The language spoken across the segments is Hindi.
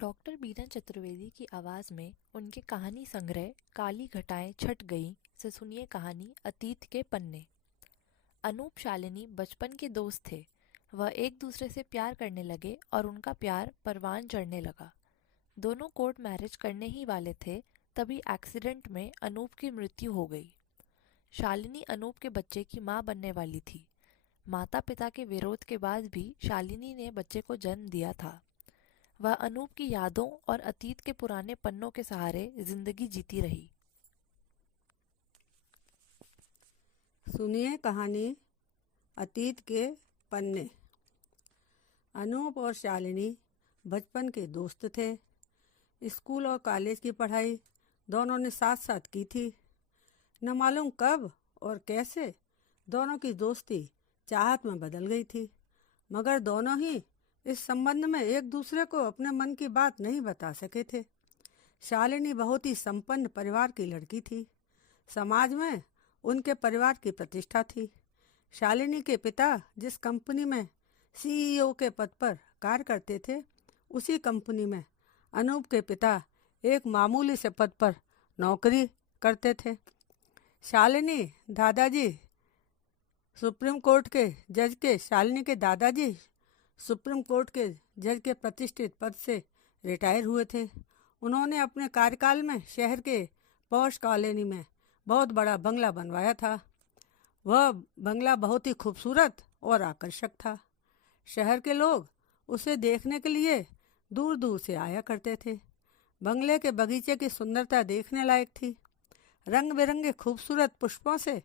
डॉक्टर बीना चतुर्वेदी की आवाज़ में उनके कहानी संग्रह काली घटाएं छट गईं से सुनिए कहानी अतीत के पन्ने। अनूप शालिनी बचपन के दोस्त थे। वह एक दूसरे से प्यार करने लगे और उनका प्यार परवान चढ़ने लगा। दोनों कोर्ट मैरिज करने ही वाले थे, तभी एक्सीडेंट में अनूप की मृत्यु हो गई। शालिनी अनूप के बच्चे की मां बनने वाली थी। माता पिता के विरोध के बाद भी शालिनी ने बच्चे को जन्म दिया था। वह अनूप की यादों और अतीत के पुराने पन्नों के सहारे जिंदगी जीती रही। सुनिए कहानी अतीत के पन्ने। अनूप और शालिनी बचपन के दोस्त थे। स्कूल और कॉलेज की पढ़ाई दोनों ने साथ साथ की थी। न मालूम कब और कैसे दोनों की दोस्ती चाहत में बदल गई थी, मगर दोनों ही इस संबंध में एक दूसरे को अपने मन की बात नहीं बता सके थे। शालिनी बहुत ही संपन्न परिवार की लड़की थी। समाज में उनके परिवार की प्रतिष्ठा थी। शालिनी के पिता जिस कंपनी में सीईओ के पद पर कार्य करते थे, उसी कंपनी में अनूप के पिता एक मामूली से पद पर नौकरी करते थे। शालिनी दादाजी सुप्रीम कोर्ट के जज के शालिनी के दादाजी सुप्रीम कोर्ट के जज के प्रतिष्ठित पद से रिटायर हुए थे। उन्होंने अपने कार्यकाल में शहर के पॉश कॉलोनी में बहुत बड़ा बंगला बनवाया था। वह बंगला बहुत ही खूबसूरत और आकर्षक था। शहर के लोग उसे देखने के लिए दूर दूर से आया करते थे। बंगले के बगीचे की सुंदरता देखने लायक थी। रंग बिरंगे खूबसूरत पुष्पों से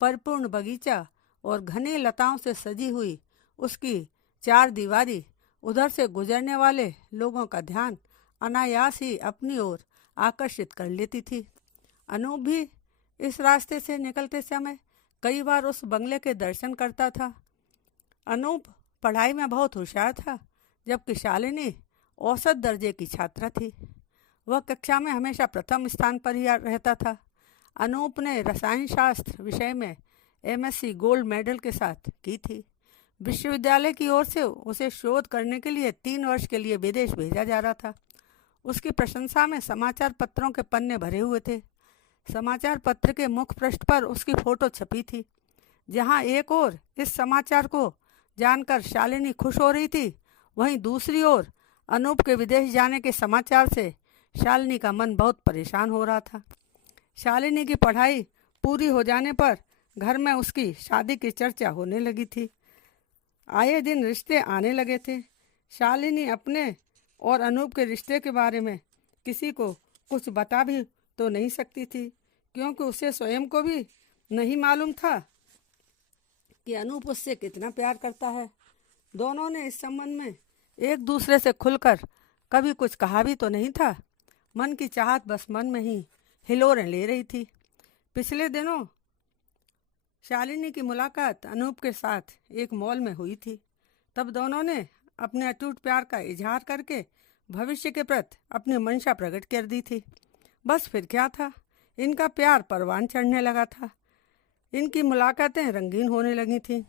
परिपूर्ण बगीचा और घनी लताओं से सजी हुई उसकी चार दीवारी उधर से गुजरने वाले लोगों का ध्यान अनायास ही अपनी ओर आकर्षित कर लेती थी। अनूप भी इस रास्ते से निकलते समय कई बार उस बंगले के दर्शन करता था। अनूप पढ़ाई में बहुत होशियार था, जबकि शालिनी औसत दर्जे की छात्रा थी। वह कक्षा में हमेशा प्रथम स्थान पर ही रहता था। अनूप ने रसायन शास्त्र विषय में एमएससी गोल्ड मेडल के साथ की थी। विश्वविद्यालय की ओर से उसे शोध करने के लिए 3 वर्ष के लिए विदेश भेजा जा रहा था। उसकी प्रशंसा में समाचार पत्रों के पन्ने भरे हुए थे। समाचार पत्र के मुख्य पृष्ठ पर उसकी फोटो छपी थी। जहां एक ओर इस समाचार को जानकर शालिनी खुश हो रही थी, वहीं दूसरी ओर अनूप के विदेश जाने के समाचार से शालिनी का मन बहुत परेशान हो रहा था। शालिनी की पढ़ाई पूरी हो जाने पर घर में उसकी शादी की चर्चा होने लगी थी। आए दिन रिश्ते आने लगे थे। शालिनी अपने और अनूप के रिश्ते के बारे में किसी को कुछ बता भी तो नहीं सकती थी, क्योंकि उसे स्वयं को भी नहीं मालूम था कि अनूप उससे कितना प्यार करता है। दोनों ने इस संबंध में एक दूसरे से खुलकर कभी कुछ कहा भी तो नहीं था। मन की चाहत बस मन में ही हिलोरें ले रही थी। पिछले दिनों शालिनी की मुलाकात अनूप के साथ एक मॉल में हुई थी। तब दोनों ने अपने अटूट प्यार का इजहार करके भविष्य के प्रति अपनी मंशा प्रकट कर दी थी। बस फिर क्या था, इनका प्यार परवान चढ़ने लगा था। इनकी मुलाकातें रंगीन होने लगी थीं।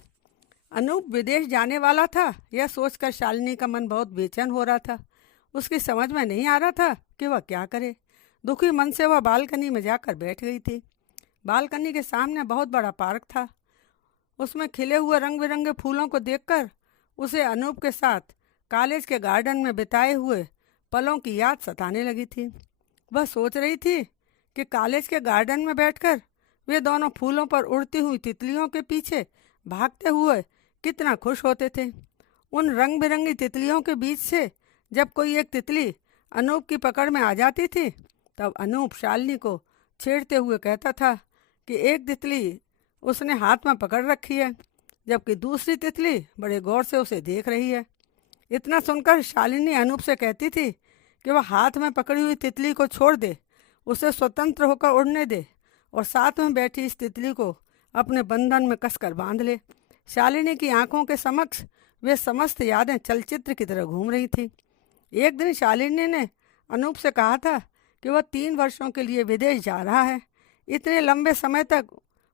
अनूप विदेश जाने वाला था, यह सोचकर शालिनी का मन बहुत बेचैन हो रहा था। उसकी समझ में नहीं आ रहा था कि वह क्या करे। दुखी मन से वह बालकनी में जाकर बैठ गई थी। बालकनी के सामने बहुत बड़ा पार्क था। उसमें खिले हुए रंग बिरंगे फूलों को देखकर उसे अनूप के साथ कॉलेज के गार्डन में बिताए हुए पलों की याद सताने लगी थी। वह सोच रही थी कि कॉलेज के गार्डन में बैठकर वे दोनों फूलों पर उड़ती हुई तितलियों के पीछे भागते हुए कितना खुश होते थे। उन रंग बिरंगी तितलियों के बीच से जब कोई एक तितली अनूप की पकड़ में आ जाती थी, तब अनूप शालिनी को छेड़ते हुए कहता था कि एक तितली उसने हाथ में पकड़ रखी है, जबकि दूसरी तितली बड़े गौर से उसे देख रही है। इतना सुनकर शालिनी अनूप से कहती थी कि वह हाथ में पकड़ी हुई तितली को छोड़ दे, उसे स्वतंत्र होकर उड़ने दे और साथ में बैठी इस तितली को अपने बंधन में कसकर बांध ले। शालिनी की आंखों के समक्ष वे समस्त यादें चलचित्र की तरह घूम रही थी। एक दिन शालिनी ने अनूप से कहा था कि वह 3 वर्षों के लिए विदेश जा रहा है। इतने लंबे समय तक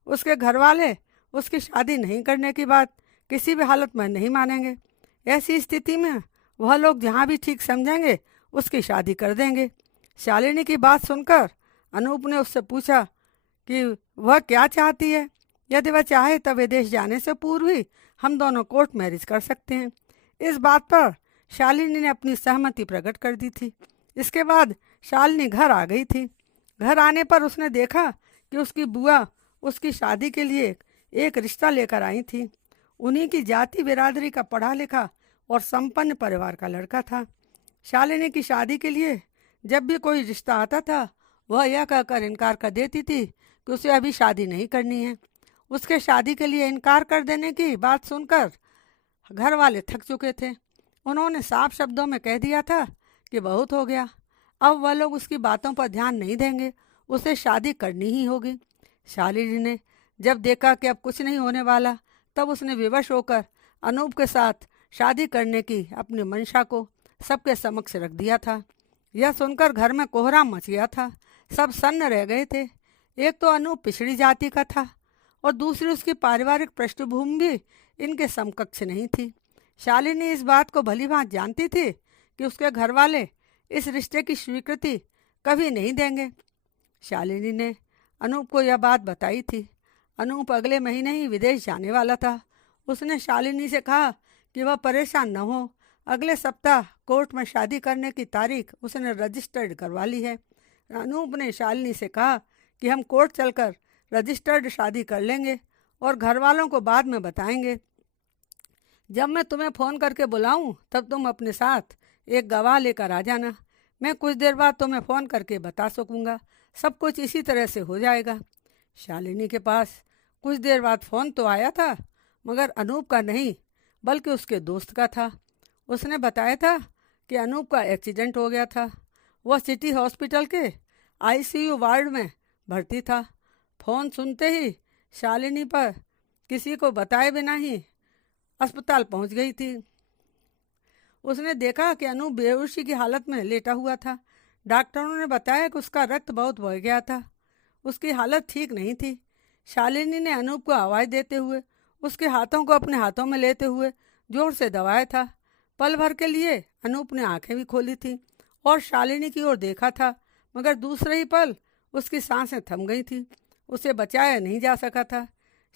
उसके घर वाले उसकी शादी नहीं करने की बात किसी भी हालत में नहीं मानेंगे। ऐसी स्थिति में वह लोग जहाँ भी ठीक समझेंगे उसकी शादी कर देंगे। शालिनी की बात सुनकर अनूप ने उससे पूछा कि वह क्या चाहती है। यदि वह चाहे तब विदेश जाने से पूर्व ही हम दोनों कोर्ट मैरिज कर सकते हैं। इस बात पर शालिनी ने अपनी सहमति प्रकट कर दी थी। इसके बाद शालिनी घर आ गई थी। घर आने पर उसने देखा कि उसकी बुआ उसकी शादी के लिए एक रिश्ता लेकर आई थी। उन्हीं की जाति बिरादरी का पढ़ा लिखा और संपन्न परिवार का लड़का था। शालिनी की शादी के लिए जब भी कोई रिश्ता आता था वह यह कहकर इनकार कर देती थी कि उसे अभी शादी नहीं करनी है। उसके शादी के लिए इनकार कर देने की बात सुनकर घर वाले थक चुके थे। उन्होंने साफ शब्दों में कह दिया था कि बहुत हो गया, अब वह लोग उसकी बातों पर ध्यान नहीं देंगे, उसे शादी करनी ही होगी। शालिनी ने जब देखा कि अब कुछ नहीं होने वाला, तब उसने विवश होकर अनूप के साथ शादी करने की अपनी मंशा को सबके समक्ष रख दिया था। यह सुनकर घर में कोहराम मच गया था। सब सन्न रह गए थे। एक तो अनूप पिछड़ी जाति का था और दूसरी उसकी पारिवारिक पृष्ठभूमि भी इनके समकक्ष नहीं थी। शालिनी इस बात को भली भांति जानती थी कि उसके घर वाले इस रिश्ते की स्वीकृति कभी नहीं देंगे। शालिनी ने अनूप को यह बात बताई थी। अनूप अगले महीने ही विदेश जाने वाला था। उसने शालिनी से कहा कि वह परेशान न हो। अगले सप्ताह कोर्ट में शादी करने की तारीख उसने रजिस्टर्ड करवा ली है। अनूप ने शालिनी से कहा कि हम कोर्ट चलकर रजिस्टर्ड शादी कर लेंगे और घर वालों को बाद में बताएंगे। जब मैं तुम्हें फ़ोन करके बुलाऊं तब तुम अपने साथ एक गवाह लेकर आ जाना। मैं कुछ देर बाद तुम्हें फ़ोन करके बता सकूंगा। सब कुछ इसी तरह से हो जाएगा। शालिनी के पास कुछ देर बाद फ़ोन तो आया था, मगर अनूप का नहीं बल्कि उसके दोस्त का था। उसने बताया था कि अनूप का एक्सीडेंट हो गया था। वह सिटी हॉस्पिटल के आईसीयू वार्ड में भर्ती था। फ़ोन सुनते ही शालिनी पर किसी को बताए बिना ही अस्पताल पहुंच गई थी। उसने देखा कि अनूप बेहोशी की हालत में लेटा हुआ था। डॉक्टरों ने बताया कि उसका रक्त बहुत बह गया था। उसकी हालत ठीक नहीं थी। शालिनी ने अनूप को आवाज़ देते हुए उसके हाथों को अपने हाथों में लेते हुए जोर से दबाया था। पल भर के लिए अनूप ने आंखें भी खोली थी और शालिनी की ओर देखा था, मगर दूसरे ही पल उसकी सांसें थम गई थी। उसे बचाया नहीं जा सका था।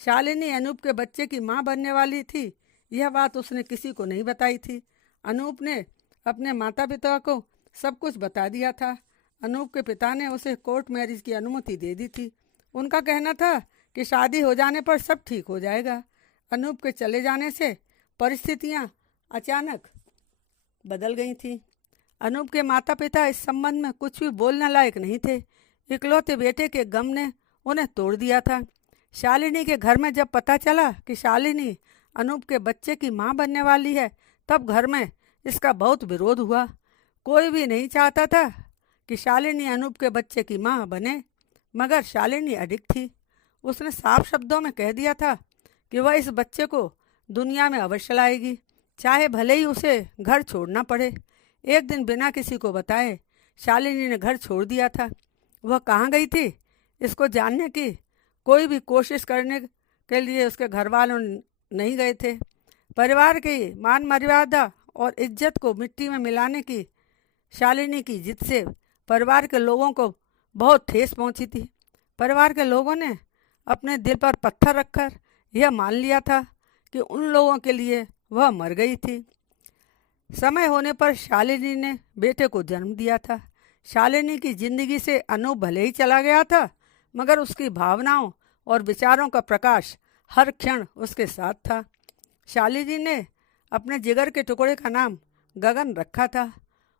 शालिनी अनूप के बच्चे की मां बनने वाली थी, यह बात उसने किसी को नहीं बताई थी। अनूप ने अपने माता पिता को सब कुछ बता दिया था। अनूप के पिता ने उसे कोर्ट मैरिज की अनुमति दे दी थी। उनका कहना था कि शादी हो जाने पर सब ठीक हो जाएगा। अनूप के चले जाने से परिस्थितियां अचानक बदल गई थी। अनूप के माता पिता इस संबंध में कुछ भी बोलने लायक नहीं थे। इकलौते बेटे के गम ने उन्हें तोड़ दिया था। शालिनी के घर में जब पता चला कि शालिनी अनूप के बच्चे की मां बनने वाली है, तब घर में इसका बहुत विरोध हुआ। कोई भी नहीं चाहता था कि शालिनी अनूप के बच्चे की मां बने, मगर शालिनी अडिग थी। उसने साफ शब्दों में कह दिया था कि वह इस बच्चे को दुनिया में अवश्य लाएगी, चाहे भले ही उसे घर छोड़ना पड़े। एक दिन बिना किसी को बताए शालिनी ने घर छोड़ दिया था। वह कहाँ गई थी इसको जानने की कोई भी कोशिश करने के लिए उसके घर वालों नहीं गए थे। परिवार की मान मर्यादा और इज्जत को मिट्टी में मिलाने की शालिनी की जिद से परिवार के लोगों को बहुत ठेस पहुंची थी। परिवार के लोगों ने अपने दिल पर पत्थर रखकर यह मान लिया था कि उन लोगों के लिए वह मर गई थी। समय होने पर शालिनी ने बेटे को जन्म दिया था। शालिनी की जिंदगी से अनूप भले ही चला गया था, मगर उसकी भावनाओं और विचारों का प्रकाश हर क्षण उसके साथ था। शालिनी ने अपने जिगर के टुकड़े का नाम गगन रखा था।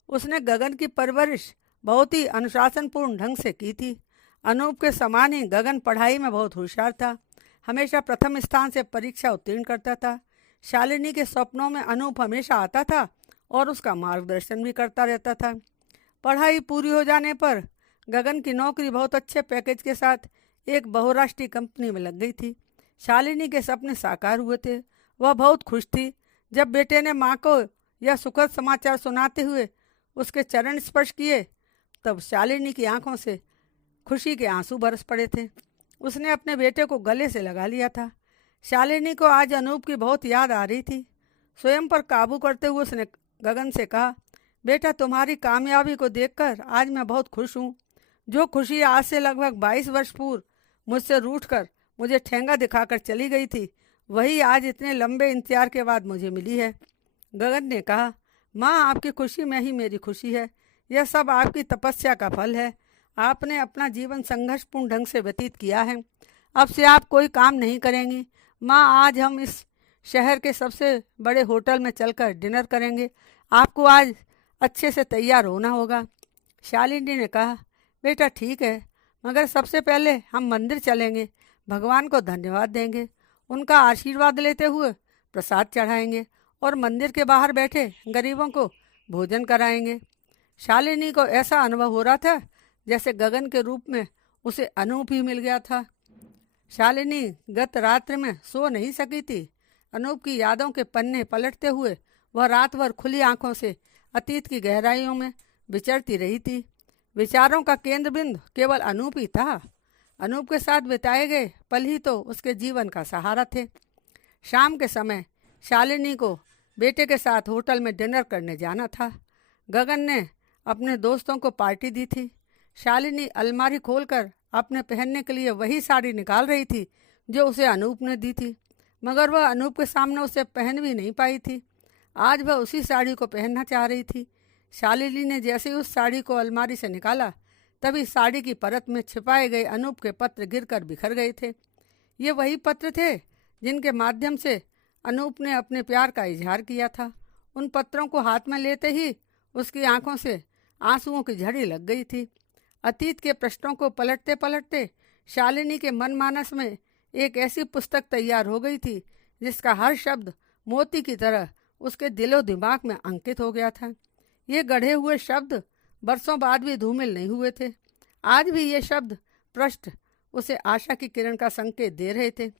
उसने गगन की परवरिश बहुत ही अनुशासनपूर्ण ढंग से की थी। अनूप के समान ही गगन पढ़ाई में बहुत होशियार था। हमेशा प्रथम स्थान से परीक्षा उत्तीर्ण करता था। शालिनी के सपनों में अनूप हमेशा आता था और उसका मार्गदर्शन भी करता रहता था। पढ़ाई पूरी हो जाने पर गगन की नौकरी बहुत अच्छे पैकेज के साथ एक बहुराष्ट्रीय कंपनी में लग गई थी। शालिनी के सपने साकार हुए थे। वह बहुत खुश थी। जब बेटे ने माँ को यह सुखद समाचार सुनाते हुए उसके चरण स्पर्श किए, तब शालिनी की आंखों से खुशी के आंसू बरस पड़े थे। उसने अपने बेटे को गले से लगा लिया था। शालिनी को आज अनूप की बहुत याद आ रही थी। स्वयं पर काबू करते हुए उसने गगन से कहा, बेटा, तुम्हारी कामयाबी को देखकर आज मैं बहुत खुश हूँ। जो खुशी आज से लगभग 22 वर्ष पूर्व मुझसे रूठकर मुझे ठेंगा दिखाकर चली गई थी, वही आज इतने लंबे इंतजार के बाद मुझे मिली है। गगन ने कहा, माँ, आपकी खुशी में ही मेरी खुशी है। यह सब आपकी तपस्या का फल है। आपने अपना जीवन संघर्षपूर्ण ढंग से व्यतीत किया है। अब से आप कोई काम नहीं करेंगी। माँ, आज हम इस शहर के सबसे बड़े होटल में चलकर डिनर करेंगे। आपको आज अच्छे से तैयार होना होगा। शालिनी ने कहा, बेटा ठीक है, मगर सबसे पहले हम मंदिर चलेंगे, भगवान को धन्यवाद देंगे, उनका आशीर्वाद लेते हुए प्रसाद चढ़ाएंगे और मंदिर के बाहर बैठे गरीबों को भोजन कराएंगे। शालिनी को ऐसा अनुभव हो रहा था जैसे गगन के रूप में उसे अनूप ही मिल गया था। शालिनी गत रात्रि में सो नहीं सकी थी। अनूप की यादों के पन्ने पलटते हुए वह रात भर खुली आंखों से अतीत की गहराइयों में विचरती रही थी। विचारों का केंद्र बिंदु केवल अनूप ही था। अनूप के साथ बिताए गए पल ही तो उसके जीवन का सहारा थे। शाम के समय शालिनी को बेटे के साथ होटल में डिनर करने जाना था। गगन ने अपने दोस्तों को पार्टी दी थी। शालिनी अलमारी खोलकर अपने पहनने के लिए वही साड़ी निकाल रही थी जो उसे अनूप ने दी थी, मगर वह अनूप के सामने उसे पहन भी नहीं पाई थी। आज वह उसी साड़ी को पहनना चाह रही थी। शालिनी ने जैसे ही उस साड़ी को अलमारी से निकाला, तभी साड़ी की परत में छिपाए गए अनूप के पत्र गिरकर बिखर गए थे। ये वही पत्र थे जिनके माध्यम से अनूप ने अपने प्यार का इजहार किया था। उन पत्रों को हाथ में लेते ही उसकी आंखों से आंसुओं की झड़ी लग गई थी। अतीत के प्रश्नों को पलटते पलटते शालिनी के मनमानस में एक ऐसी पुस्तक तैयार हो गई थी जिसका हर शब्द मोती की तरह उसके दिलो दिमाग में अंकित हो गया था। ये गढ़े हुए शब्द बरसों बाद भी धूमिल नहीं हुए थे। आज भी ये शब्द पृष्ठ उसे आशा की किरण का संकेत दे रहे थे।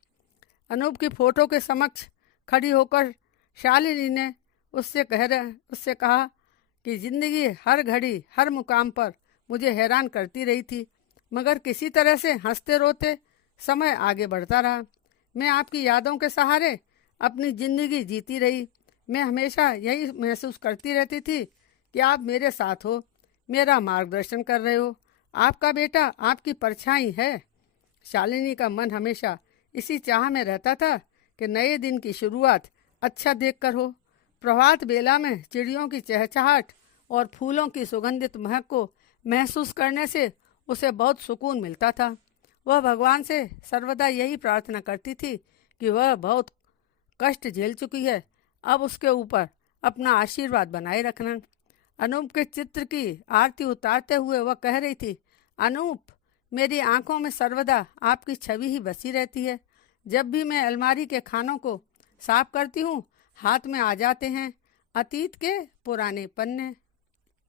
अनूप की फोटो के समक्ष खड़ी होकर शालिनी ने उससे कहा कि जिंदगी हर घड़ी हर मुकाम पर मुझे हैरान करती रही थी, मगर किसी तरह से हंसते रोते समय आगे बढ़ता रहा। मैं आपकी यादों के सहारे अपनी जिंदगी जीती रही। मैं हमेशा यही महसूस करती रहती थी कि आप मेरे साथ हो, मेरा मार्गदर्शन कर रहे हो। आपका बेटा आपकी परछाई है। शालिनी का मन हमेशा इसी चाह में रहता था कि नए दिन की शुरुआत अच्छा देखकर हो। प्रभात बेला में चिड़ियों की चहचहाट और फूलों की सुगंधित महक को महसूस करने से उसे बहुत सुकून मिलता था। वह भगवान से सर्वदा यही प्रार्थना करती थी कि वह बहुत कष्ट झेल चुकी है, अब उसके ऊपर अपना आशीर्वाद बनाए रखना। अनूप के चित्र की आरती उतारते हुए वह कह रही थी, अनूप, मेरी आंखों में सर्वदा आपकी छवि ही बसी रहती है। जब भी मैं अलमारी के खानों को साफ करती हूँ, हाथ में आ जाते हैं अतीत के पुराने पन्ने।